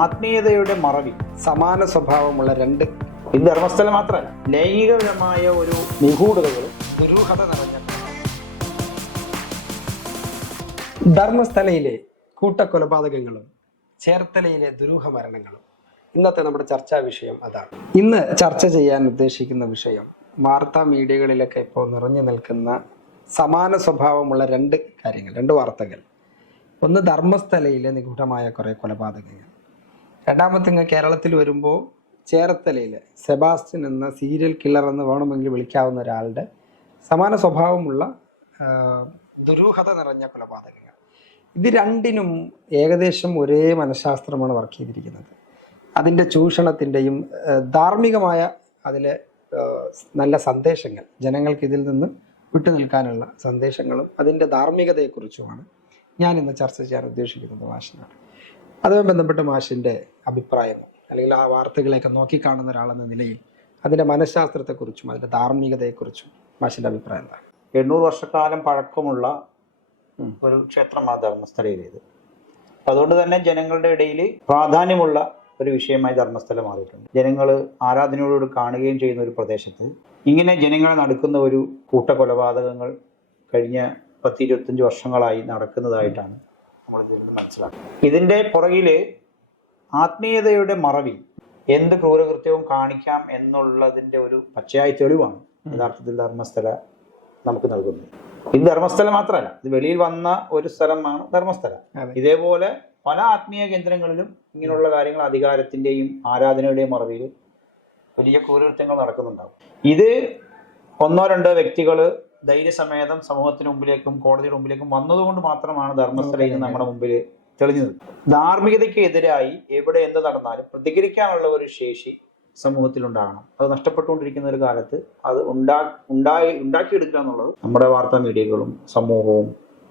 ആത്മീയതയുടെ മറവി സമാന സ്വഭാവമുള്ള രണ്ട് ഇത് ധർമ്മസ്ഥലം മാത്രമല്ല ലൈംഗികപരമായ ഒരു നിഗൂഢതകളും ദുരൂഹത നിറഞ്ഞ ധർമ്മസ്ഥലയിലെ കൂട്ടക്കൊലപാതകങ്ങളും ചേർത്തലയിലെ ദുരൂഹ മരണങ്ങളും. ഇന്നത്തെ നമ്മുടെ ചർച്ചാ വിഷയം അതാണ്. ഇന്ന് ചർച്ച ചെയ്യാൻ ഉദ്ദേശിക്കുന്ന വിഷയം വാർത്താ മീഡിയകളിലൊക്കെ ഇപ്പോൾ നിറഞ്ഞു നിൽക്കുന്ന സമാന സ്വഭാവമുള്ള രണ്ട് കാര്യങ്ങൾ രണ്ട് വാർത്തകൾ. ഒന്ന് ധർമ്മസ്ഥലയിലെ നിഗൂഢമായ കുറേ കൊലപാതകങ്ങൾ. രണ്ടാമത്തെ കേരളത്തിൽ വരുമ്പോൾ ചേർത്തലയിൽ സെബാസ്റ്റ്യൻ എന്ന സീരിയൽ കില്ലർ എന്ന് വേണമെങ്കിൽ വിളിക്കാവുന്ന ഒരാളുടെ സമാന സ്വഭാവമുള്ള ദുരൂഹത നിറഞ്ഞ കൊലപാതകങ്ങൾ. ഇത് രണ്ടിനും ഏകദേശം ഒരേ മനഃശാസ്ത്രമാണ് വർക്ക് ചെയ്തിരിക്കുന്നത്. അതിന്റെ ചൂഷണത്തിന്റെയും ധാർമ്മികമായ അതിലെ നല്ല സന്ദേശങ്ങൾ ജനങ്ങൾക്ക് ഇതിൽ നിന്ന് വിട്ടുനിൽക്കാനുള്ള സന്ദേശങ്ങളും അതിന്റെ ധാർമ്മികതയെക്കുറിച്ചുമാണ് ഞാൻ ഇന്ന് ചർച്ച ചെയ്യാൻ ഉദ്ദേശിക്കുന്നത് മാഷിനാണ്. അതുമായി ബന്ധപ്പെട്ട് മാഷിന്റെ അഭിപ്രായം അല്ലെങ്കിൽ ആ വാർത്തകളെയൊക്കെ നോക്കിക്കാണുന്ന ഒരാളെന്ന നിലയിൽ അതിന്റെ മനഃശാസ്ത്രത്തെക്കുറിച്ചും അതിന്റെ ധാർമ്മികതയെക്കുറിച്ചും മാഷിന്റെ അഭിപ്രായം എന്താണ്? എണ്ണൂറ് വർഷക്കാലം പഴക്കമുള്ള ഒരു ക്ഷേത്രമാണ് ധർമ്മസ്ഥലയിലേത് അതുകൊണ്ട് തന്നെ ജനങ്ങളുടെ ഇടയിൽ പ്രാധാന്യമുള്ള ഒരു വിഷയമായി ധർമ്മസ്ഥലം മാറിയിട്ടുണ്ട്. ജനങ്ങൾ ആരാധനയോട് കാണുകയും ചെയ്യുന്ന ഒരു പ്രദേശത്ത് ഇങ്ങനെ ജനങ്ങളെ നടക്കുന്ന ഒരു കൂട്ടക്കൊലപാതകങ്ങൾ കഴിഞ്ഞ പത്ത് ഇരുപത്തഞ്ച് വർഷങ്ങളായി നടക്കുന്നതായിട്ടാണ് നമ്മൾ ഇതിൽ നിന്ന് മനസ്സിലാക്കുന്നത് ഇതിന്റെ പുറകിൽ ആത്മീയതയുടെ മറവിൽ എന്ത് ക്രൂരകൃത്യവും കാണിക്കാം എന്നുള്ളതിന്റെ ഒരു പച്ചയായ തെളിവാണ് യഥാർത്ഥത്തിൽ ധർമ്മസ്ഥല നമുക്ക് നൽകുന്നത്. ഇത് ധർമ്മസ്ഥല മാത്രമല്ല ഇത് വെളിയിൽ വന്ന ഒരു സ്ഥലമാണ് ധർമ്മസ്ഥലം. ഇതേപോലെ പല ആത്മീയ കേന്ദ്രങ്ങളിലും ഇങ്ങനെയുള്ള കാര്യങ്ങൾ അധികാരത്തിന്റെയും ആരാധനയുടെയും മറവിൽ വലിയ ക്രൂരകൃത്യങ്ങൾ നടക്കുന്നുണ്ടാവും. ഇത് ഒന്നോ രണ്ടോ വ്യക്തികൾ ധൈര്യസമേതം സമൂഹത്തിന് മുമ്പിലേക്കും കോടതിയുടെ മുമ്പിലേക്കും വന്നതുകൊണ്ട് മാത്രമാണ് ധർമ്മസ്ഥലയിൽ നമ്മുടെ മുമ്പിൽ തെളിഞ്ഞത്. ധാർമ്മികതയ്ക്ക് എതിരായി എവിടെ എന്ത് നടന്നാലും പ്രതികരിക്കാനുള്ള ഒരു ശേഷി സമൂഹത്തിൽ ഉണ്ടാകണം അത് നഷ്ടപ്പെട്ടുകൊണ്ടിരിക്കുന്ന ഒരു കാലത്ത് അത് ഉണ്ടാ ഉണ്ടായി ഉണ്ടാക്കിയെടുക്കുക എന്നുള്ളത് നമ്മുടെ വാർത്താ മീഡിയകളും സമൂഹവും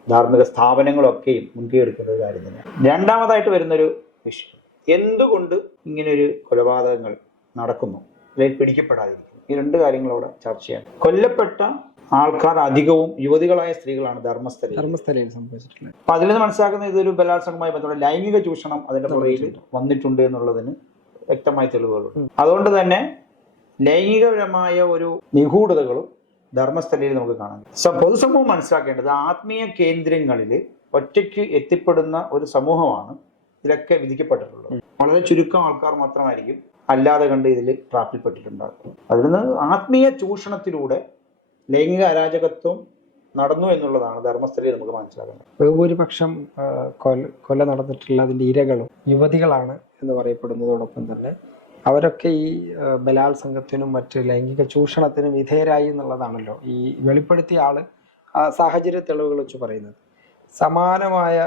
ധാർമ്മിക സ്ഥാപനങ്ങളും ഒക്കെയും മുൻകൈ എടുക്കുന്ന ഒരു കാര്യം തന്നെയാണ്. രണ്ടാമതായിട്ട് വരുന്നൊരു വിഷയം. എന്തുകൊണ്ട് ഇങ്ങനെയൊരു കൊലപാതകങ്ങൾ നടക്കുന്നു? അല്ലെങ്കിൽ പിടിക്കപ്പെടാതിരിക്കുന്നു? ഈ രണ്ട് കാര്യങ്ങളോടെ ചർച്ച ചെയ്യാം. കൊല്ലപ്പെട്ട ആൾക്കാർ അധികവും യുവതികളായ സ്ത്രീകളാണ് ധർമ്മസ്ഥലയിൽ. ധർമ്മസ്ഥലയിൽ സംഭവിച്ചിട്ടുള്ളത്. അപ്പൊ അതിൽ നിന്ന് മനസ്സിലാക്കുന്ന ഇതൊരു ബലാത്സംഗമായി ബന്ധപ്പെട്ട ലൈംഗിക ചൂഷണം അതിന്റെ പുറയിൽ വന്നിട്ടുണ്ട് എന്നുള്ളതിന് വ്യക്തമായ തെളിവുകളുണ്ട്. അതുകൊണ്ട് തന്നെ ലൈംഗികപരമായ ഒരു നിഗൂഢതകളും ധർമ്മസ്ഥലയിൽ നമുക്ക് കാണാം സ- പൊതുസമൂഹം മനസ്സിലാക്കേണ്ടത് ആത്മീയ കേന്ദ്രങ്ങളിൽ ഒറ്റയ്ക്ക് എത്തിപ്പെടുന്ന ഒരു സമൂഹമാണ് ഇതിലൊക്കെ വിധിക്കപ്പെട്ടിട്ടുള്ളത്. വളരെ ചുരുക്കം ആൾക്കാർ മാത്രമായിരിക്കും അല്ലാതെ കണ്ട് ഇതിൽ ട്രാപ്പിൽപ്പെട്ടിട്ടുണ്ടാകും അതിൽ നിന്ന് ആത്മീയ ചൂഷണത്തിലൂടെ ലൈംഗിക അരാജകത്വം നടന്നു എന്നുള്ളതാണ് ധർമ്മസ്ഥലയിൽ നമുക്ക് മനസ്സിലാക്കുന്നത് ബഹുഭൂരിപക്ഷം കൊല കൊല നടന്നിട്ടുള്ള അതിന്റെ ഇരകളും യുവതികളാണ് എന്ന് പറയപ്പെടുന്നതോടൊപ്പം തന്നെ അവരൊക്കെ ഈ ബലാത്സംഗത്തിനും മറ്റ് ലൈംഗിക ചൂഷണത്തിനും വിധേയരായി എന്നുള്ളതാണല്ലോ ഈ വെളിപ്പെടുത്തിയ ആൾ ആ സാഹചര്യ തെളിവുകൾ വെച്ച് പറയുന്നത്. സമാനമായ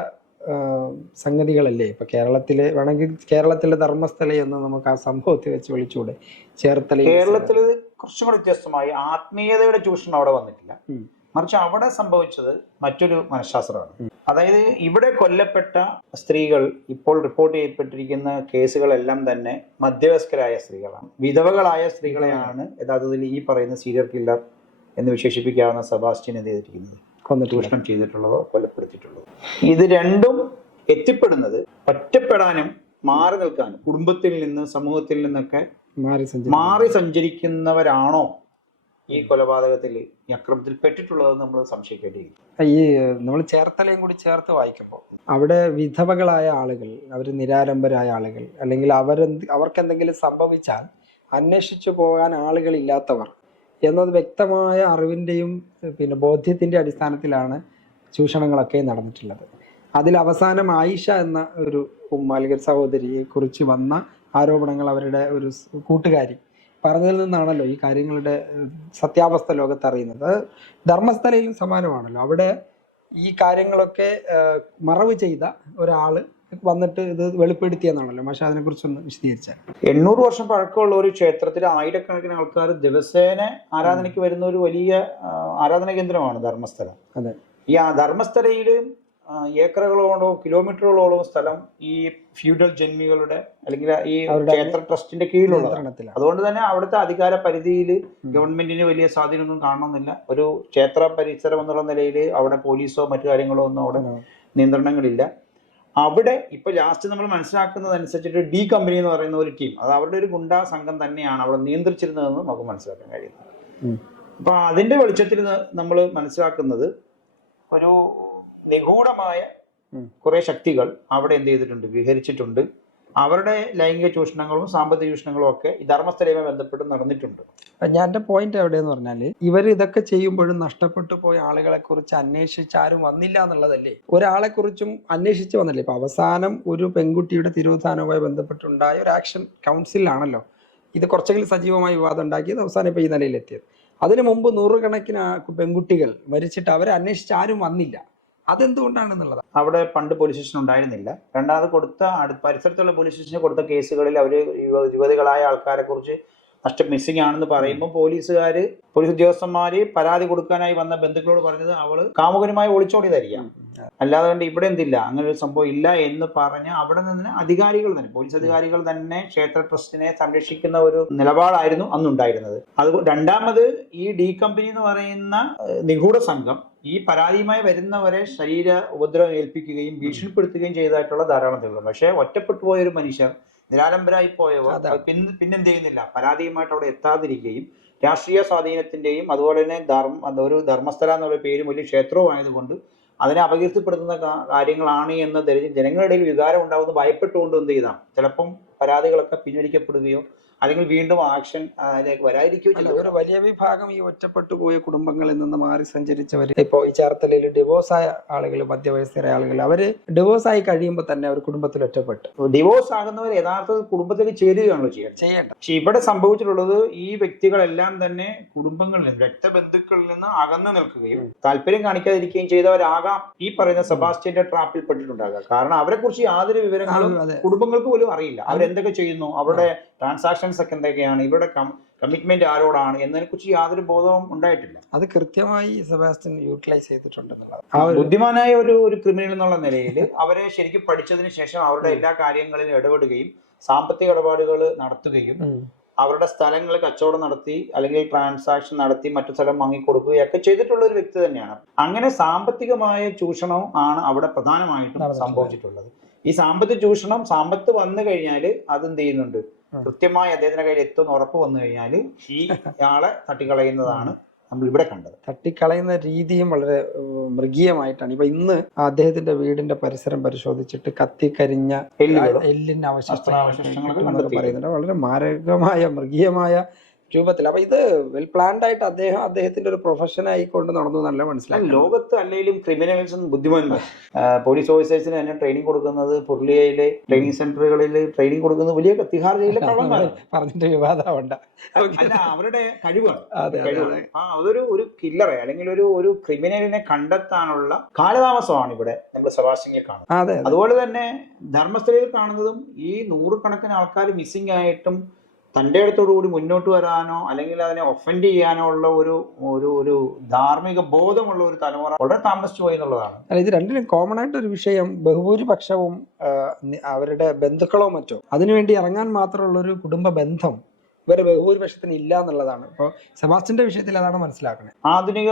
സംഗതികളല്ലേ? ഇപ്പൊ കേരളത്തിലെ വേണമെങ്കിൽ കേരളത്തിലെ ധർമ്മസ്ഥല എന്ന് നമുക്ക് ആ സംഭവത്തെ വെച്ച് വിളിച്ചൂടെ? ചേർത്തല കേരളത്തിൽ കുറച്ചും കൂടി വ്യത്യസ്തമായി ആത്മീയതയുടെ ചൂഷണം അവിടെ വന്നിട്ടില്ല. മറിച്ച് അവിടെ സംഭവിച്ചത് മറ്റൊരു മനഃശാസ്ത്രമാണ്. അതായത് ഇവിടെ കൊല്ലപ്പെട്ട സ്ത്രീകൾ ഇപ്പോൾ റിപ്പോർട്ട് ചെയ്യപ്പെട്ടിരിക്കുന്ന കേസുകളെല്ലാം തന്നെ മധ്യവയസ്കരായ സ്ത്രീകളാണ്. വിധവകളായ സ്ത്രീകളെയാണ് യഥാർത്ഥത്തിൽ ഈ പറയുന്ന സീരിയൽ കില്ലർ എന്ന് വിശേഷിപ്പിക്കാവുന്ന സെബാസ്റ്റ്യൻ എന്ത് ചെയ്തിരിക്കുന്നത്? കൊന്നു ചൂഷണം ചെയ്തിട്ടുള്ളതോ കൊലപ്പെടുത്തിയിട്ടുള്ളതോ? ഇത് രണ്ടും എത്തിപ്പെടുന്നത് ഒറ്റപ്പെടാനും മാറി നിൽക്കാനും കുടുംബത്തിൽ നിന്ന് സമൂഹത്തിൽ നിന്നൊക്കെ മാറി സഞ്ചരിക്കുന്നവരാണോ? ഈ കൊലപാതകത്തിൽ ഈ അക്രമത്തിൽ പെട്ടിട്ടുള്ളതെന്ന് നമ്മൾ സംശയിക്കേണ്ടിയിരിക്കും ഈ നമ്മൾ ചേർത്തലയും കൂടി ചേർത്ത് വായിക്കുമ്പോൾ. അവിടെ വിധവകളായ ആളുകൾ അവർ നിരാലംബരായ ആളുകൾ അല്ലെങ്കിൽ അവരെന്ത് അവർക്ക് എന്തെങ്കിലും സംഭവിച്ചാൽ അന്വേഷിച്ചു പോകാൻ ആളുകളില്ലാത്തവർ എന്നത് വ്യക്തമായ അറിവിന്റെയും പിന്നെ ബോധ്യത്തിന്റെ അടിസ്ഥാനത്തിലാണ് ചൂഷണങ്ങളൊക്കെ നടന്നിട്ടുള്ളത്. അതിൽ അവസാനം ആയിഷ എന്ന ഒരു ഉമ്മ അല്ലെങ്കിൽ സഹോദരിയെ കുറിച്ച് വന്ന ആരോപണങ്ങൾ അവരുടെ ഒരു കൂട്ടുകാരി പറഞ്ഞതിൽ നിന്നാണല്ലോ ഈ കാര്യങ്ങളുടെ സത്യാവസ്ഥ ലോകത്ത് അറിയുന്നത്. ധർമ്മസ്ഥലയിലും സമാനമാണല്ലോ. അവിടെ ഈ കാര്യങ്ങളൊക്കെ മറവ് ചെയ്ത ഒരാൾ വന്നിട്ട് ഇത് വെളിപ്പെടുത്തിയെന്നാണല്ലോ. പക്ഷെ അതിനെക്കുറിച്ചൊന്ന് വിശദീകരിച്ചാൽ. എണ്ണൂറ് വർഷം പഴക്കമുള്ള ഒരു ക്ഷേത്രത്തിൽ ആയിരക്കണക്കിന് ആൾക്കാർ ദിവസേന ആരാധനയ്ക്ക് വരുന്ന ഒരു വലിയ ആരാധന കേന്ദ്രമാണ് ധർമ്മസ്ഥലം. അതെ. ഈ ആ ധർമ്മസ്ഥലയിൽ ഏക്കറുകളോളോ കിലോമീറ്ററുകളോളം സ്ഥലം ഈ ഫ്യൂഡൽ ജന്മികളുടെ അല്ലെങ്കിൽ ഈ ക്ഷേത്ര ട്രസ്റ്റിന്റെ കീഴിലുള്ള അതുകൊണ്ട് തന്നെ അവിടുത്തെ അധികാര പരിധിയിൽ ഗവൺമെന്റിന് വലിയ സ്വാധീനമൊന്നും കാണണമെന്നില്ല. ഒരു ക്ഷേത്ര പരിസരം എന്നുള്ള നിലയിൽ അവിടെ പോലീസോ മറ്റു കാര്യങ്ങളോ ഒന്നും അവിടെ നിയന്ത്രണങ്ങളില്ല. അവിടെ ഇപ്പൊ ലാസ്റ്റ് നമ്മൾ മനസ്സിലാക്കുന്നത് അനുസരിച്ചിട്ട് ഡി കമ്പനി എന്ന് പറയുന്ന ഒരു ടീം അത് അവരുടെ ഒരു ഗുണ്ടാ സംഘം തന്നെയാണ് അവിടെ നിയന്ത്രിച്ചിരുന്നതെന്ന് നമുക്ക് മനസ്സിലാക്കാൻ കഴിയുന്നത്. അപ്പൊ അതിന്റെ വെളിച്ചത്തിൽ നമ്മൾ മനസ്സിലാക്കുന്നത് ഒരു നിഗൂഢമായ. കുറെ ശക്തികൾ അവിടെ എന്ത് ചെയ്തിട്ടുണ്ട് വിഹരിച്ചിട്ടുണ്ട്. അവരുടെ ലൈംഗിക ചൂഷണങ്ങളും സാമ്പത്തിക ചൂഷണങ്ങളും ഒക്കെ ഈ ധർമ്മസ്ഥലയുമായി ബന്ധപ്പെട്ട് നടന്നിട്ടുണ്ട്. ഞാൻ എന്റെ പോയിന്റ് എവിടെയെന്ന് പറഞ്ഞാൽ ഇവർ ഇതൊക്കെ ചെയ്യുമ്പോഴും നഷ്ടപ്പെട്ടു പോയ ആളുകളെ കുറിച്ച് അന്വേഷിച്ച് ആരും വന്നില്ല എന്നുള്ളതല്ലേ? ഒരാളെ കുറിച്ചും അന്വേഷിച്ച് വന്നല്ലേ. ഇപ്പൊ അവസാനം ഒരു പെൺകുട്ടിയുടെ തിരോധാനവുമായി ബന്ധപ്പെട്ടുണ്ടായ ഒരു ആക്ഷൻ കൗൺസിലാണല്ലോ ഇത് കുറച്ചെങ്കിലും സജീവമായി വിവാദം ഉണ്ടാക്കിയത് അവസാനം ഇപ്പൊ ഈ നിലയിലെത്തിയത്. അതിനു മുമ്പ് നൂറുകണക്കിന് പെൺകുട്ടികൾ കുട്ടികൾ മരിച്ചിട്ട് അവരെ അന്വേഷിച്ച് ആരും വന്നില്ല. അതെന്തുകൊണ്ടാണെന്നുള്ളതാണ് അവിടെ പണ്ട് പോലീസ് സ്റ്റേഷൻ ഉണ്ടായിരുന്നില്ല. രണ്ടാമത് കൊടുത്ത പരിസരത്തുള്ള പോലീസ് സ്റ്റേഷന് കൊടുത്ത കേസുകളിൽ അവർ യുവതികളായ ആൾക്കാരെ കുറിച്ച് നഷ്ടം മിസ്സിംഗ് ആണെന്ന് പറയുമ്പോൾ പോലീസുകാർ പോലീസ് ഉദ്യോഗസ്ഥന്മാര് പരാതി കൊടുക്കാനായി വന്ന ബന്ധുക്കളോട് പറഞ്ഞത് അവൾ കാമുകനുമായി ഒളിച്ചോടിയതായിരിക്കാം. അല്ലാതെ കൊണ്ട് ഇവിടെ എന്തില്ല? അങ്ങനെ ഒരു സംഭവം ഇല്ല എന്ന് പറഞ്ഞ് അവിടെ നിന്ന് അധികാരികൾ തന്നെ പോലീസ് അധികാരികൾ തന്നെ ക്ഷേത്ര ട്രസ്റ്റിനെ സംരക്ഷിക്കുന്ന ഒരു നിലപാടായിരുന്നു അന്നുണ്ടായിരുന്നത്. അത് രണ്ടാമത് ഈ ഡി കമ്പനി എന്ന് പറയുന്ന നിഗൂഢ സംഘം ഈ പരാതിയുമായി വരുന്നവരെ ശരീര ഉപദ്രവം ഏൽപ്പിക്കുകയും ഭീഷണിപ്പെടുത്തുകയും ചെയ്തതായിട്ടുള്ള ധാരാളം തെളിവുകൾ പക്ഷേ ഒറ്റപ്പെട്ടു പോയ ഒരു മനുഷ്യർ നിരാലംബരായി പോയവർ. പിന്നെ പിന്നെന്ത് ചെയ്യുന്നില്ല പരാതിയുമായിട്ട് അവിടെ എത്താതിരിക്കുകയും രാഷ്ട്രീയ സ്വാധീനത്തിന്റെയും അതുപോലെ തന്നെ ധർമ്മ ഒരു ധർമ്മസ്ഥല എന്നുള്ള പേരും വലിയ ക്ഷേത്രവും ആയതുകൊണ്ട് അതിനെ അപകീർത്തിപ്പെടുത്തുന്ന കാര്യങ്ങളാണ് എന്ന് ജനങ്ങളുടെ ഇടയിൽ വികാരം ഉണ്ടാവുന്നു ഭയപ്പെട്ടുകൊണ്ട് എന്ത് ചെയ്താൽ ചിലപ്പം പരാതികളൊക്കെ പിൻവലിക്കപ്പെടുകയോ അല്ലെങ്കിൽ വീണ്ടും ആക്ഷൻ അതിലേക്ക് വരാതിരിക്കുകയോ ചെയ്യും ഒരു വലിയ വിഭാഗം ഈ ഒറ്റപ്പെട്ടു പോയ കുടുംബങ്ങളിൽ നിന്ന് മാറി സഞ്ചരിച്ചവർ ഇപ്പോൾ ഈ ചേർത്തലയിൽ ഡിവോഴ്സ് ആയ ആളുകൾ മധ്യവയസ്കരായ ആളുകൾ അവർ ഡിവോഴ്സ് ആയി കഴിയുമ്പോൾ തന്നെ അവർ കുടുംബത്തിൽ ഒറ്റപ്പെട്ടു. ഡിവോഴ്സ് ആകുന്നവർ യഥാർത്ഥത്തിൽ കുടുംബത്തിലേക്ക് ചേരുകയാണല്ലോ ചെയ്യാൻ ചെയ്യേണ്ട. പക്ഷെ ഇവിടെ സംഭവിച്ചിട്ടുള്ളത് ഈ വ്യക്തികളെല്ലാം തന്നെ കുടുംബങ്ങളിൽ നിന്ന് രക്തബന്ധുക്കളിൽ നിന്ന് അകന്നു നിൽക്കുകയും താല്പര്യം കാണിക്കാതിരിക്കുകയും ചെയ്തവരാകാം ഈ പറയുന്ന സെബാസ്റ്റ്യന്റെ ട്രാപ്പിൽ പെട്ടിട്ടുണ്ടാകാം കാരണം അവരെ കുറിച്ച് യാതൊരു വിവരങ്ങളും കുടുംബങ്ങൾക്ക് പോലും അറിയില്ല. അവരെന്തൊക്കെ ചെയ്യുന്നു? അവരുടെ ട്രാൻസാക്ഷൻസ് ഒക്കെ എന്തൊക്കെയാണ്? ഇവരുടെ കമ്മിറ്റ്മെന്റ് ആരോടാണ്? എന്നതിനെ കുറിച്ച് യാതൊരു ബോധവും ഉണ്ടായിട്ടില്ല. അത് കൃത്യമായി സെബാസ്റ്റ്യൻ യൂട്ടിലൈസ് ചെയ്തിട്ടുണ്ടെന്നുള്ളത് ബുദ്ധിമാനായ ഒരു ഒരു ക്രിമിനൽ എന്നുള്ള നിലയിൽ അവരെ ശരിക്കും പഠിച്ചതിന് ശേഷം അവരുടെ എല്ലാ കാര്യങ്ങളിലും ഇടപെടുകയും സാമ്പത്തിക ഇടപാടുകൾ നടത്തുകയും അവരുടെ സ്ഥലങ്ങൾ കച്ചവടം നടത്തി അല്ലെങ്കിൽ ട്രാൻസാക്ഷൻ നടത്തി മറ്റു സ്ഥലം വാങ്ങിക്കൊടുക്കുകയൊക്കെ ചെയ്തിട്ടുള്ള ഒരു വ്യക്തി തന്നെയാണ്. അങ്ങനെ സാമ്പത്തികമായ ചൂഷണവും ആണ് അവിടെ പ്രധാനമായിട്ടും സംഭവിച്ചിട്ടുള്ളത്. ഈ സാമ്പത്ത് ചൂഷണം സാമ്പത്ത് വന്നു കഴിഞ്ഞാൽ അതെന്ത് ചെയ്യുന്നുണ്ട്? കൃത്യമായി അദ്ദേഹത്തിന്റെ കയ്യിൽ എത്തുമെന്ന് ഉറപ്പ് വന്നു കഴിഞ്ഞാൽ ഈ ആളെ തട്ടിക്കളയുന്നതാണ് നമ്മൾ ഇവിടെ കണ്ടത്. തട്ടിക്കളയുന്ന രീതിയും വളരെ മൃഗീയമായിട്ടാണ്. ഇപ്പൊ ഇന്ന് അദ്ദേഹത്തിന്റെ വീടിന്റെ പരിസരം പരിശോധിച്ചിട്ട് കത്തിക്കരിഞ്ഞ എല്ലിന്റെ അവശിഷ്ടങ്ങൾ. പറയുന്നുണ്ട്. വളരെ മാരകമായ മൃഗീയമായ രൂപത്തിൽ. അപ്പൊ ഇത് വെൽ പ്ലാൻഡ് ആയിട്ട് അദ്ദേഹം അദ്ദേഹത്തിന്റെ ഒരു പ്രൊഫഷൻ ആയിക്കൊണ്ട് നടന്നു നല്ല മനസ്സിലായി ലോകത്ത് അല്ലെങ്കിലും ക്രിമിനൽസും ബുദ്ധിമാന്മാർ. പോലീസ് ഓഫീസേഴ്സിന് തന്നെ ട്രെയിനിങ് കൊടുക്കുന്നത് പുരുളിയയിലെ ട്രെയിനിങ് സെന്ററുകളിൽ ട്രെയിനിങ് കൊടുക്കുന്നത് വലിയ തിഹാർ ജയിലെ പറഞ്ഞിട്ട് വിവാദമുണ്ട് അല്ല അവരുടെ കഴിവാണ്. ആ അതൊരു ഒരു കില്ലറെ അല്ലെങ്കിൽ ഒരു ഒരു ക്രിമിനലിനെ കണ്ടെത്താനുള്ള കാലതാമസമാണ് ഇവിടെ നമ്മൾ സെബാസ്റ്റ്യനിൽ കാണുന്നത്. അതെ അതെ. അതുപോലെ തന്നെ ധർമ്മസ്ഥലയിൽ കാണുന്നതും ഈ നൂറുകണക്കിന് ആൾക്കാർ മിസ്സിംഗ് ആയിട്ടും തന്റെ അടുത്തോടുകൂടി മുന്നോട്ട് വരാനോ അല്ലെങ്കിൽ അതിനെ ഒഫൻഡ് ചെയ്യാനോ ഉള്ള ഒരു ഒരു ഒരു ധാർമ്മിക ബോധമുള്ള ഒരു തലമുറ വളരെ താമസിച്ചു പോയി എന്നുള്ളതാണ്. അല്ല ഇത് രണ്ടിനും കോമൺ ആയിട്ട് ഒരു വിഷയം ബഹുഭൂരിപക്ഷവും അവരുടെ ബന്ധുക്കളോ മറ്റോ. അതിനുവേണ്ടി ഇറങ്ങാൻ മാത്രമുള്ള ഒരു കുടുംബ ബന്ധം ഇവരെ ബഹുഭൂരിപക്ഷത്തിന് ഇല്ല എന്നുള്ളതാണ്. ഇപ്പോൾ സെബാസ്റ്റിന്റെ വിഷയത്തിൽ അതാണ് മനസ്സിലാക്കുന്നത് ആധുനിക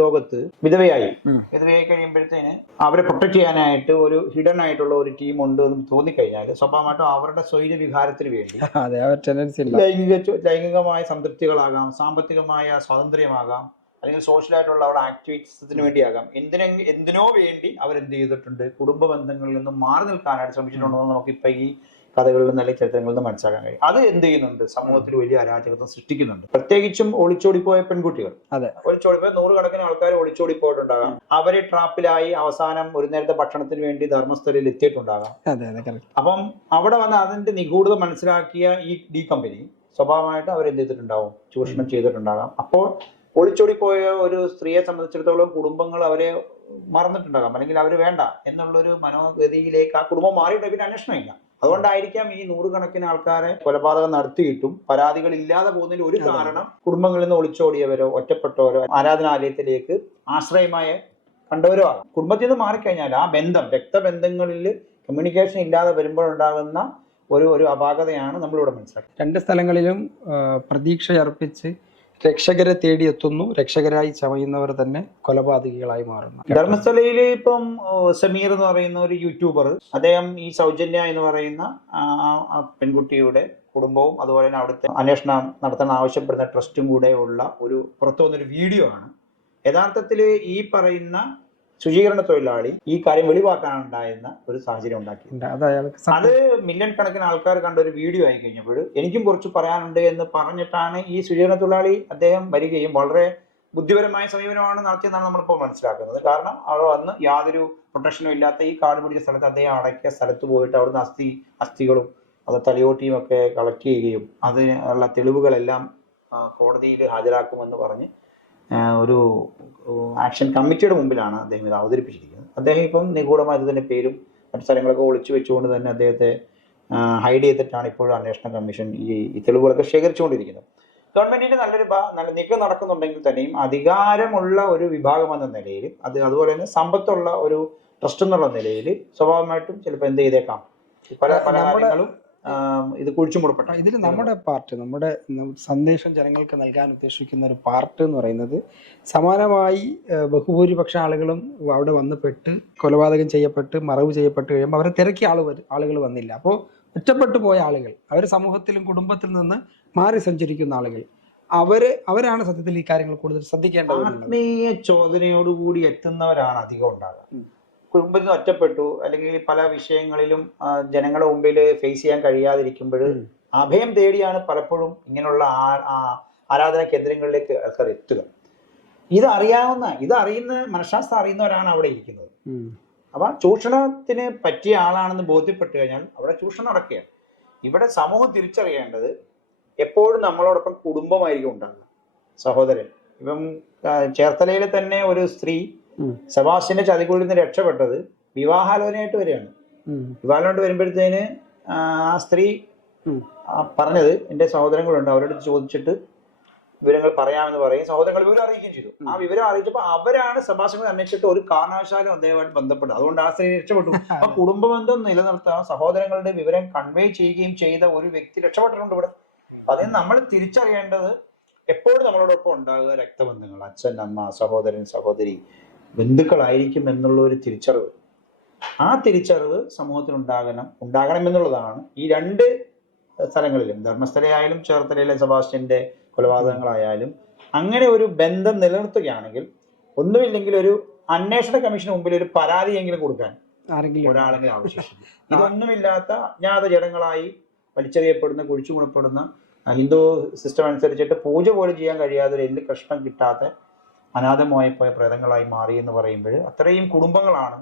ലോകത്ത് വിധവയായി. വിധവയായി കഴിയുമ്പോഴത്തേന് അവരെ പ്രൊട്ടക്ട് ചെയ്യാനായിട്ട് ഒരു ഹിഡൻ ആയിട്ടുള്ള ഒരു ടീം ഉണ്ട് എന്ന് തോന്നിക്കഴിഞ്ഞാൽ സ്വാഭാവികമായിട്ടും അവരുടെ സ്വൈര്യ വിഹാരത്തിന് വേണ്ടി ലൈംഗിക ലൈംഗികമായ സംതൃപ്തികളാകാം സാമ്പത്തികമായ സ്വാതന്ത്ര്യമാകാം അല്ലെങ്കിൽ സോഷ്യലായിട്ടുള്ള അവരുടെ ആക്ടിവിറ്റീസിന് വേണ്ടിയാകാം. എന്തിനെ എന്തിനോ വേണ്ടി അവരെന്ത് ചെയ്തിട്ടുണ്ട്? കുടുംബ ബന്ധങ്ങളിൽ നിന്നും മാറി നിൽക്കാനായിട്ട് ശ്രമിച്ചിട്ടുണ്ടെന്ന് നമുക്ക് ഇപ്പൊ ഈ കഥകളിൽ നല്ല ചരിത്രങ്ങളിലും ചരിത്രങ്ങളിൽ നിന്ന് മനസ്സിലാക്കാൻ കഴിയും. അത് എന്ത് ചെയ്യുന്നുണ്ട്? സമൂഹത്തിൽ വലിയ അരാജകത്വം സൃഷ്ടിക്കുന്നുണ്ട്. പ്രത്യേകിച്ചും ഒളിച്ചോടിപ്പോയ പെൺകുട്ടികൾ. അതെ. ഒളിച്ചോടിപ്പോയ നൂറുകണക്കിന് ആൾക്കാർ ഒളിച്ചോടി ഒളിച്ചോടിപ്പോയിട്ടുണ്ടാകാം അവരെ ട്രാപ്പിലായി അവസാനം ഒരു നേരത്തെ ഭക്ഷണത്തിന് വേണ്ടി ധർമ്മസ്ഥലയിൽ എത്തിയിട്ടുണ്ടാകാം. അപ്പം അവിടെ വന്ന് അതിന്റെ നിഗൂഢത മനസ്സിലാക്കിയ ഈ ഡി കമ്പനി സ്വഭാവമായിട്ട് അവരെന്ത് ചെയ്തിട്ടുണ്ടാവും? ചൂഷണം ചെയ്തിട്ടുണ്ടാകാം. അപ്പോൾ ഒളിച്ചോടി പോയ ഒരു സ്ത്രീയെ സംബന്ധിച്ചിടത്തോളം കുടുംബങ്ങൾ അവരെ മറന്നിട്ടുണ്ടാകാം. അല്ലെങ്കിൽ അവർ വേണ്ട. എന്നുള്ളൊരു മനോഗതിയിലേക്ക് ആ കുടുംബം മാറിയിട്ട് പിന്നെ അന്വേഷണമില്ല. അതുകൊണ്ടായിരിക്കാം ഈ നൂറുകണക്കിന് ആൾക്കാരെ കൊലപാതകം നടത്തിയിട്ടും പരാതികൾ ഇല്ലാതെ പോകുന്നതിൽ ഒരു കാരണം കുടുംബങ്ങളിൽ നിന്ന് ഒളിച്ചോടിയവരോ ഒറ്റപ്പെട്ടവരോ ആരാധനാലയത്തിലേക്ക് ആശ്രയമായ കണ്ടവരോ ആകാം. കുടുംബത്തിൽ നിന്ന് മാറിക്കഴിഞ്ഞാൽ ആ ബന്ധം രക്തബന്ധങ്ങളിൽ കമ്മ്യൂണിക്കേഷൻ ഇല്ലാതെ വരുമ്പോഴുണ്ടാകുന്ന ഒരു ഒരു അപാകതയാണ് നമ്മളിവിടെ മനസ്സിലാക്കുന്നത്. രണ്ട് സ്ഥലങ്ങളിലും പ്രതീക്ഷയർപ്പിച്ച് രക്ഷകരെ തേടിയെത്തുന്നു. രക്ഷകരായി ചമയുന്നവർ തന്നെ കൊലപാതകികളായി മാറുന്നു. ധർമ്മസ്ഥലയിൽ ഇപ്പം സമീർ എന്ന് പറയുന്ന ഒരു യൂട്യൂബർ അദ്ദേഹം ഈ സൗജന്യ എന്ന് പറയുന്ന പെൺകുട്ടിയുടെ കുടുംബവും അതുപോലെ തന്നെ അവിടുത്തെ അന്വേഷണം നടത്താൻ ആവശ്യപ്പെടുന്ന ട്രസ്റ്റും കൂടെ ഉള്ള ഒരു പുറത്തു വന്നൊരു വീഡിയോ ആണ്. യഥാർത്ഥത്തിൽ ഈ പറയുന്ന ശുചീകരണ തൊഴിലാളി ഈ കാര്യം വെളിവാക്കാനുണ്ടായിരുന്ന ഒരു സാഹചര്യം ഉണ്ടാക്കി ഉണ്ട്. അത് മില്യൺ കണക്കിന് ആൾക്കാർ കണ്ട ഒരു വീഡിയോ ആയി കഴിഞ്ഞപ്പോൾ എനിക്കും കുറച്ച് പറയാനുണ്ട് എന്ന് പറഞ്ഞിട്ടാണ് ഈ ശുചീകരണ തൊഴിലാളി അദ്ദേഹം വരികയും വളരെ ബുദ്ധിപരമായ സമീപനമാണ് നടത്തിയെന്നാണ് നമ്മളിപ്പോൾ മനസ്സിലാക്കുന്നത് കാരണം അവിടെ വന്ന് യാതൊരു പ്രൊട്ടക്ഷനും ഇല്ലാത്ത ഈ കാട് പിടിച്ച സ്ഥലത്ത് അദ്ദേഹം അടക്കിയ സ്ഥലത്ത് പോയിട്ട് അവിടുന്ന് അസ്ഥി അസ്ഥികളും അത് തലയോട്ടിയും ഒക്കെ കളക്ട് ചെയ്യുകയും അതിനുള്ള തെളിവുകളെല്ലാം കോടതിയിൽ ഹാജരാക്കുമെന്ന് പറഞ്ഞ് ഒരു ആക്ഷൻ കമ്മിറ്റിയുടെ മുമ്പിലാണ് അദ്ദേഹം ഇത് അവതരിപ്പിച്ചിരിക്കുന്നത്. അദ്ദേഹം ഇപ്പം നിഗൂഢമായി തന്നെ പേരും മറ്റു സ്ഥലങ്ങളൊക്കെ ഒളിച്ചു വെച്ചുകൊണ്ട് തന്നെ അദ്ദേഹത്തെ ഹൈഡ് ചെയ്തിട്ടാണ് ഇപ്പോഴും അന്വേഷണ കമ്മീഷൻ ഈ ഈ തെളിവുകളൊക്കെ ശേഖരിച്ചുകൊണ്ടിരിക്കുന്നത്. ഗവൺമെന്റിന്റെ നല്ലൊരു നല്ല നീക്കം നടക്കുന്നുണ്ടെങ്കിൽ തന്നെയും അധികാരമുള്ള ഒരു വിഭാഗം എന്ന നിലയിൽ അത് അതുപോലെ തന്നെ സമ്പത്തുള്ള ഒരു ട്രസ്റ്റ് എന്നുള്ള നിലയിൽ സ്വാഭാവികമായിട്ടും ചിലപ്പോൾ എന്ത് ചെയ്തേക്കാം? പല പല കാര്യങ്ങളും ഇത് കുഴിച്ചു മുടപ്പെട്ട ഇതിൽ നമ്മുടെ പാർട്ട് നമ്മുടെ സന്ദേശം ജനങ്ങൾക്ക് നൽകാൻ ഉദ്ദേശിക്കുന്ന ഒരു പാർട്ട് എന്ന് പറയുന്നത് സമാനമായി ബഹുഭൂരിപക്ഷ ആളുകളും അവിടെ വന്ന് പെട്ട് കൊലപാതകം ചെയ്യപ്പെട്ട് മറവ് ചെയ്യപ്പെട്ട് കഴിയുമ്പോൾ അവരെ തിരക്കിയ ആളുകൾ ആളുകൾ വന്നില്ല അപ്പോൾ ഒറ്റപ്പെട്ടു പോയ ആളുകൾ അവർ സമൂഹത്തിലും കുടുംബത്തിൽ നിന്ന് മാറി സഞ്ചരിക്കുന്ന ആളുകൾ അവർ അവരാണ് സത്യത്തിൽ ഈ കാര്യങ്ങൾ കൂടുതൽ ശ്രദ്ധിക്കേണ്ടത്. ആത്മീയ ചോദനയോടുകൂടി എത്തുന്നവരാണ് അധികം ഉണ്ടാകുക. കുടുംബത്തിൽ നിന്ന് ഒറ്റപ്പെട്ടു അല്ലെങ്കിൽ പല വിഷയങ്ങളിലും ജനങ്ങളുടെ മുമ്പിൽ ഫേസ് ചെയ്യാൻ കഴിയാതിരിക്കുമ്പോൾ അഭയം തേടിയാണ് പലപ്പോഴും ഇങ്ങനെയുള്ള ആരാധനാ കേന്ദ്രങ്ങളിലേക്ക് ആൾക്കാർ എത്തുക ഇത് അറിയാവുന്ന ഇത് അറിയുന്ന മനഃശാസ്ത്രം അറിയുന്നവരാണ് അവിടെ ഇരിക്കുന്നത്. അപ്പൊ ചൂഷണത്തിന് പറ്റിയ ആളാണെന്ന് ബോധ്യപ്പെട്ടു കഴിഞ്ഞാൽ അവിടെ ചൂഷണം നടക്കുകയാണ് ഇവിടെ സമൂഹം തിരിച്ചറിയേണ്ടത് എപ്പോഴും നമ്മളോടൊപ്പം കുടുംബമായിരിക്കും ഉണ്ടാകുക സഹോദരൻ ഇപ്പം ചേർത്തലയിലെ തന്നെ ഒരു സ്ത്രീ. സെബാസ്റ്റിന്റെ ചതിക്കുള്ളിൽ നിന്ന് രക്ഷപ്പെട്ടത് വിവാഹാലോചനയായിട്ട് വരികയാണ്. വിവാഹാലോചന വരുമ്പോഴത്തേന് ആ ആ സ്ത്രീ. ആ, പറഞ്ഞത് എന്റെ സഹോദരങ്ങളുണ്ട് അവരോട് ചോദിച്ചിട്ട് വിവരങ്ങൾ പറയാമെന്ന് പറയും. സഹോദരങ്ങൾ വിവരം അറിയിക്കുകയും ചെയ്തു. ആ വിവരം അറിയിച്ചപ്പോൾ അവരാണ് സെബാസ്റ്റ്യൻ അന്വേഷിച്ചിട്ട് ഒരു കാരണവശാലും അദ്ദേഹമായിട്ട് ബന്ധപ്പെട്ടത്. അതുകൊണ്ട് ആ സ്ത്രീ രക്ഷപ്പെട്ടു. അപ്പൊ കുടുംബ ബന്ധം നിലനിർത്താൻ സഹോദരങ്ങളുടെ വിവരം കൺവേ ചെയ്യുകയും ചെയ്ത ഒരു വ്യക്തി രക്ഷപ്പെട്ടിട്ടുണ്ട് ഇവിടെ. അതിന് നമ്മൾ തിരിച്ചറിയേണ്ടത് എപ്പോഴും നമ്മളോടൊപ്പം ഉണ്ടാകുക രക്തബന്ധങ്ങൾ. അച്ഛൻ അമ്മ സഹോദരൻ സഹോദരി ബന്ധുക്കളായിരിക്കും എന്നുള്ള ഒരു തിരിച്ചറിവ്. ആ തിരിച്ചറിവ് സമൂഹത്തിൽ ഉണ്ടാകണം ഉണ്ടാകണം എന്നുള്ളതാണ് ഈ രണ്ട് സ്ഥലങ്ങളിലും. ധർമ്മസ്ഥലയായാലും ചേർത്തലയിലെ സെബാസ്റ്റ്യന്റെ കൊലപാതകങ്ങളായാലും അങ്ങനെ ഒരു ബന്ധം നിലനിർത്തുകയാണെങ്കിൽ ഒന്നുമില്ലെങ്കിൽ ഒരു അന്വേഷണ കമ്മീഷന് മുമ്പിൽ ഒരു പരാതിയെങ്കിലും കൊടുക്കാൻ ഒരാളെങ്കിലും ആവശ്യമില്ല ഇതൊന്നുമില്ലാത്ത അജ്ഞാത ജഡങ്ങളായി വലിച്ചെറിയപ്പെടുന്ന കുഴിച്ചു ഗുണപ്പെടുന്ന ഹിന്ദു സിസ്റ്റം അനുസരിച്ചിട്ട് പൂജ പോലും ചെയ്യാൻ കഴിയാതെ ഒരു എല്ല് കഷ്ണം കിട്ടാത്ത അനാഥമായി പോയ പ്രേതങ്ങളായി മാറി എന്ന് പറയുമ്പോൾ അത്രയും കുടുംബങ്ങളാണ്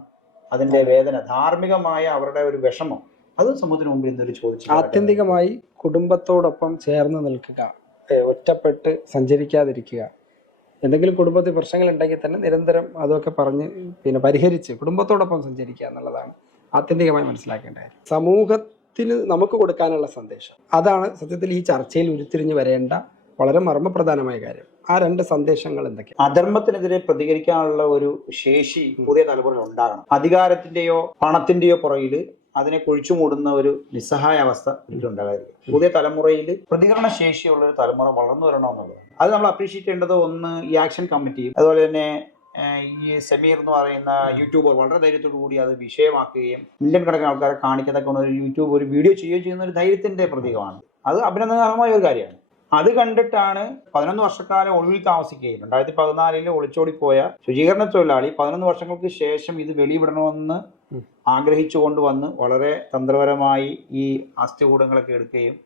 അതിന്റെ വേദന. ധാർമ്മികമായ അവരുടെ ഒരു വിഷമം. അത് സമൂഹത്തിന് മുമ്പിൽ ഇന്നൊരു ചോദിച്ചു ആത്യന്തികമായി കുടുംബത്തോടൊപ്പം ചേർന്ന് നിൽക്കുക. ഒറ്റപ്പെട്ട് സഞ്ചരിക്കാതിരിക്കുക. എന്തെങ്കിലും കുടുംബത്തിൽ പ്രശ്നങ്ങൾ ഉണ്ടെങ്കിൽ തന്നെ നിരന്തരം അതൊക്കെ പറഞ്ഞ് പിന്നെ പരിഹരിച്ച് കുടുംബത്തോടൊപ്പം സഞ്ചരിക്കുക എന്നുള്ളതാണ് ആത്യന്തികമായി മനസ്സിലാക്കേണ്ട കാര്യം. സമൂഹത്തിന് നമുക്ക് കൊടുക്കാനുള്ള സന്ദേശം. അതാണ് സത്യത്തിൽ ഈ ചർച്ചയിൽ ഉരുത്തിരിഞ്ഞു വരേണ്ട വളരെ മർമ്മപ്രധാനമായ കാര്യം. ആ രണ്ട് സന്ദേശങ്ങൾ എന്തൊക്കെയാണ് അധർമ്മത്തിനെതിരെ പ്രതികരിക്കാനുള്ള ഒരു ശേഷി പുതിയ തലമുറയിൽ ഉണ്ടാകണം. അധികാരത്തിന്റെയോ പണത്തിന്റെയോ പുറകിൽ അതിനെ കുഴിച്ചു മൂടുന്ന ഒരു നിസ്സഹായ അവസ്ഥ ഉണ്ടാകാതിരിക്കും. പുതിയ തലമുറയിൽ പ്രതികരണ ശേഷിയുള്ള ഒരു തലമുറ വളർന്നു വരണമെന്നുള്ളതാണ്. അത് നമ്മൾ അപ്രീഷിയേറ്റ് ചെയ്യേണ്ടത് ഒന്ന് ഈ ആക്ഷൻ കമ്മിറ്റിയും അതുപോലെ തന്നെ ഈ സമീർ എന്ന് പറയുന്ന യൂട്യൂബർ വളരെ ധൈര്യത്തോടു കൂടി അത് വിഷയമാക്കുകയും മില്യൺ കണക്കിന് ആൾക്കാരെ കാണിക്കുന്ന ഒരു യൂട്യൂബ് ഒരു വീഡിയോ ചെയ്യുകയും ചെയ്യുന്ന ഒരു ധൈര്യത്തിന്റെ പ്രതീകമാണ്. അത് അഭിനന്ദനകരമായ ഒരു കാര്യമാണ്. അത് കണ്ടിട്ടാണ് പതിനൊന്ന് വർഷക്കാലം ഒളിവിൽ താമസിക്കുകയും രണ്ടായിരത്തി പതിനാലിൽ ഒളിച്ചോടിപ്പോയ ശുചീകരണ തൊഴിലാളി പതിനൊന്ന് വർഷങ്ങൾക്ക് ശേഷം ഇത് വെളിവിടണമെന്ന്. ആഗ്രഹിച്ചുകൊണ്ട് വന്ന് വളരെ തന്ത്രപരമായി ഈ അസ്ഥികൂടങ്ങളൊക്കെ എടുക്കുകയും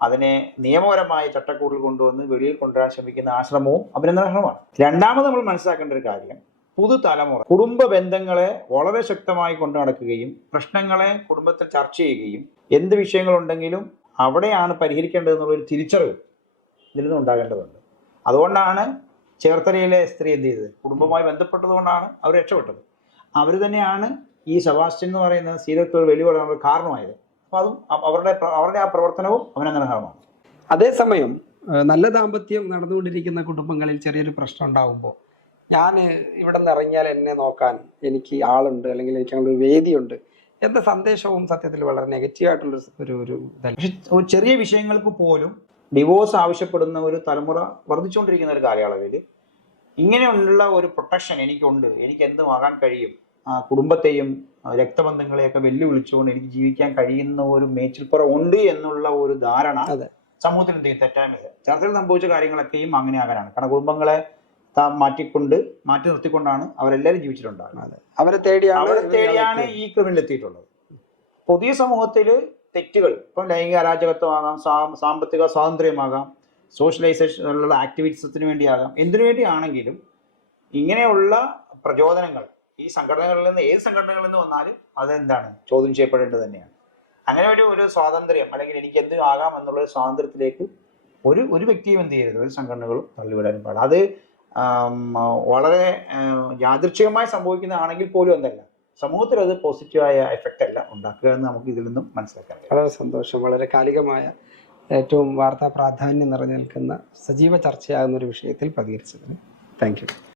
അതിനെ നിയമപരമായ ചട്ടക്കൂടിൽ കൊണ്ടുവന്ന് വെളിയിൽ കൊണ്ടുവരാൻ ശ്രമിക്കുന്ന ആശ്രമവും അഭിനന്ദനാർഹമാണ് രണ്ടാമത് നമ്മൾ മനസ്സിലാക്കേണ്ട ഒരു കാര്യം പുതുതലമുറ കുടുംബ ബന്ധങ്ങളെ വളരെ ശക്തമായി കൊണ്ടു നടക്കുകയും പ്രശ്നങ്ങളെ കുടുംബത്തിൽ ചർച്ച ചെയ്യുകയും എന്ത് വിഷയങ്ങളുണ്ടെങ്കിലും അവിടെയാണ് പരിഹരിക്കേണ്ടതെന്നുള്ള ഒരു തിരിച്ചറിവ് ഇതിൽ നിന്ന് ഉണ്ടാകേണ്ടതുണ്ട്. അതുകൊണ്ടാണ് ചേർത്തലയിലെ സ്ത്രീ എന്ത് ചെയ്തത്? കുടുംബവുമായി ബന്ധപ്പെട്ടതുകൊണ്ടാണ് അവർ രക്ഷപ്പെട്ടത്. അവർ തന്നെയാണ് ഈ സെബാസ്റ്റ്യൻ എന്ന് പറയുന്ന സീരിയൽ വെളിപ്പെടുന്ന കാരണമായത്. അപ്പം അതും അവരുടെ അവരുടെ ആ പ്രവർത്തനവും അഭിനന്ദനകരമാണ് അതേസമയം നല്ല ദാമ്പത്യം നടന്നുകൊണ്ടിരിക്കുന്ന കുടുംബങ്ങളിൽ ചെറിയൊരു പ്രശ്നം ഉണ്ടാകുമ്പോൾ ഞാൻ ഇവിടെ നിന്ന് ഇറങ്ങിയാൽ എന്നെ നോക്കാൻ എനിക്ക് ആളുണ്ട് അല്ലെങ്കിൽ എനിക്ക് അങ്ങനെ ഒരു വേദിയുണ്ട് എന്ന സന്ദേശവും സത്യത്തിൽ വളരെ നെഗറ്റീവായിട്ടുള്ള ഒരു ഒരു ഇതല്ല. പക്ഷെ ഒരു ചെറിയ വിഷയങ്ങൾക്ക് പോലും ഡിവോഴ്സ് ആവശ്യപ്പെടുന്ന ഒരു തലമുറ വർദ്ധിച്ചുകൊണ്ടിരിക്കുന്ന ഒരു കാലയളവിൽ ഇങ്ങനെയുള്ള ഒരു പ്രൊട്ടക്ഷൻ എനിക്കുണ്ട്. എനിക്ക് എന്തും ആകാൻ കഴിയും? കുടുംബത്തെയും രക്തബന്ധങ്ങളെയൊക്കെ വെല്ലുവിളിച്ചുകൊണ്ട് എനിക്ക് ജീവിക്കാൻ കഴിയുന്ന ഒരു മേച്ചിൽപ്പുറം ഉണ്ട് എന്നുള്ള ഒരു ധാരണ സമൂഹത്തിന് സമൂഹത്തിൽ എന്ത് ചെയ്യും തെറ്റാമില്ല ചർച്ചയിൽ സംഭവിച്ച കാര്യങ്ങളൊക്കെയും അങ്ങനെ ആകാനാണ് കാരണം കുടുംബങ്ങളെ താ മാറ്റിക്കൊണ്ട് മാറ്റി നിർത്തിക്കൊണ്ടാണ് അവരെല്ലാവരും ജീവിച്ചിട്ടുണ്ടാകുന്നത്. അവരെ തേടിയാണ് അവരെ തേടിയാണ് ഈ ക്രിമിനൽ എത്തിയിട്ടുള്ളത്. പുതിയ സമൂഹത്തിൽ തെറ്റുകൾ. ഇപ്പം ലൈംഗിക അരാജകത്വമാകാം സാമ്പത്തിക സ്വാതന്ത്ര്യമാകാം സോഷ്യലൈസേഷനുള്ള ആക്ടിവിറ്റീസത്തിന് വേണ്ടിയാകാം. എന്തിനു വേണ്ടിയാണെങ്കിലും ഇങ്ങനെയുള്ള പ്രചോദനങ്ങൾ ഈ സംഘടനകളിൽ നിന്ന് ഏത് സംഘടനകളിൽ നിന്ന് വന്നാലും അതെന്താണ്? ചോദ്യം ചെയ്യപ്പെടേണ്ടത് തന്നെയാണ്. അങ്ങനെ ഒരു ഒരു സ്വാതന്ത്ര്യം അല്ലെങ്കിൽ എനിക്ക് എന്ത് ആകാം എന്നുള്ള ഒരു സ്വാതന്ത്ര്യത്തിലേക്ക് ഒരു ഒരു വ്യക്തിയും എന്ത് ചെയ്യരുത്? ഒരു സംഘടനകളും തള്ളിവിടാനും പാടില്ല. അത് വളരെ യാദൃച്ഛികമായി സംഭവിക്കുന്നതാണെങ്കിൽ പോലും എന്തല്ല. സമൂഹത്തിൽ അത് പോസിറ്റീവായ എഫക്റ്റ് അല്ല ഉണ്ടാക്കുക എന്ന് നമുക്ക് ഇതിൽ നിന്നും മനസ്സിലാക്കാൻ വളരെ സന്തോഷം. വളരെ കാലികമായ ഏറ്റവും വാർത്താ പ്രാധാന്യം നിറഞ്ഞു നിൽക്കുന്ന സജീവ ചർച്ചയാകുന്ന ഒരു വിഷയത്തിൽ പ്രതികരിച്ചതിന്. താങ്ക്